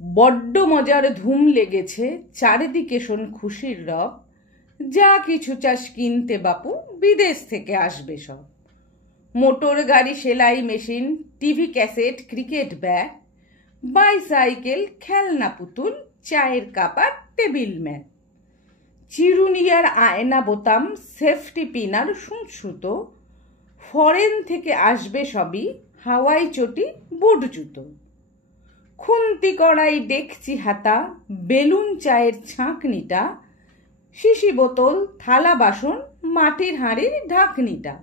বড্ড মজার ধুম লেগেছে, চারিদিকে শোন খুশির রব। যা কিছু চাস কিনতে বাপু, বিদেশ থেকে আসবে সব। মোটর গাড়ি, সেলাই machine, TV, cassette, cricket bat, bicycle, খেলনা পুতুল, চায়ের কাপ আর টেবিল ম্যাট, চিরুনি আর আয়না বোতাম, সেফটি পিন আর সুতো। ফরেন থেকে আসবে সবই, হাওয়াই চটি, বুট জুতো। খুন্তি, কড়াই, ডেকচি, হাতা, বেলুন, চায়ের ছাঁকনিটা, শিশি বোতল, থালা বাসন, মাটির হাঁড়ির ঢাকনিটা।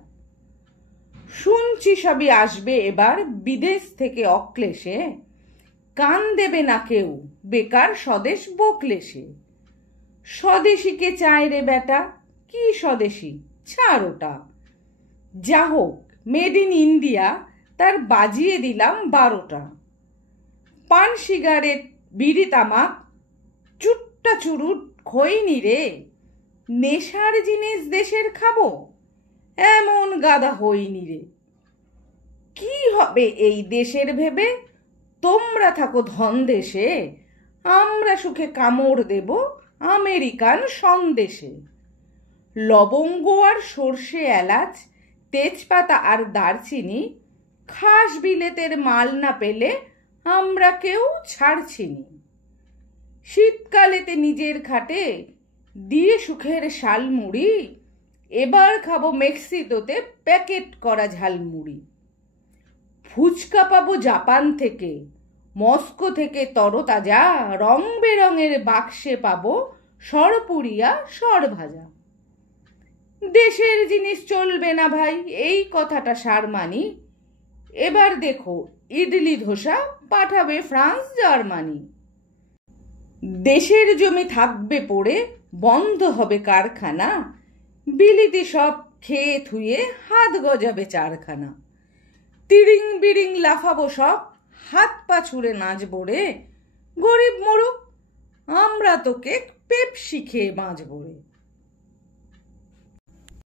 শুনছি সবই আসবে এবার বিদেশ থেকে অক্লেশে, কান দেবে না কেউ বেকার স্বদেশ বকলেশে। স্বদেশীকে চায় রে বেটা, কি স্বদেশী, ছাড় ওটা। যা হোক মেড ইন ইন্ডিয়া, তার বাজিয়ে দিলাম 12টা। পান, সিগারেট, বিড়ি, তামাক, চুট্টা চুরুট, খৈনি রে, নেশার জিনিস দেশের খাবো, এমন গাদা হইনি রে। কি হবে এই দেশের ভেবে, তোমরা থাকো ধন দেশে, আমরা সুখে কামড় দেব আমেরিকান সন্দেশে। লবঙ্গ আর সর্ষে, এলাচ, তেজপাতা আর দারচিনি, খাস বিলেতের মাল না পেলে আমরা কেউ ছাড়ছিনি। শীতকালেতে নিজের খাটে দিয়ে সুখের শালমুড়ি, এবার খাবো মেক্সিকোতে প্যাকেট করা ঝালমুড়ি। ফুচকা পাবো জাপান থেকে, মস্কো থেকে তরতাজা, রং বেরঙের বাক্সে পাবো সরপুরিয়া, সরভাজা। দেশের জিনিস চলবে না ভাই, এই কথাটা সার মানি। এবার দেখো ইডলি ধোসা পাঠাবে ফ্রান্স, জার্মানি। দেশের জমি থাকবে পড়ে, বন্ধ হবে কারখানা, বিলিতি সব খেয়ে থুয়ে হাত গজাবে চারখানা। তিরিং বিরিং লাফাবো সব, হাত পা ছুঁড়ে নাচবো রে, গরিব মরুক আমরা তোকে পেপসি খেয়ে বাঁচবো রে।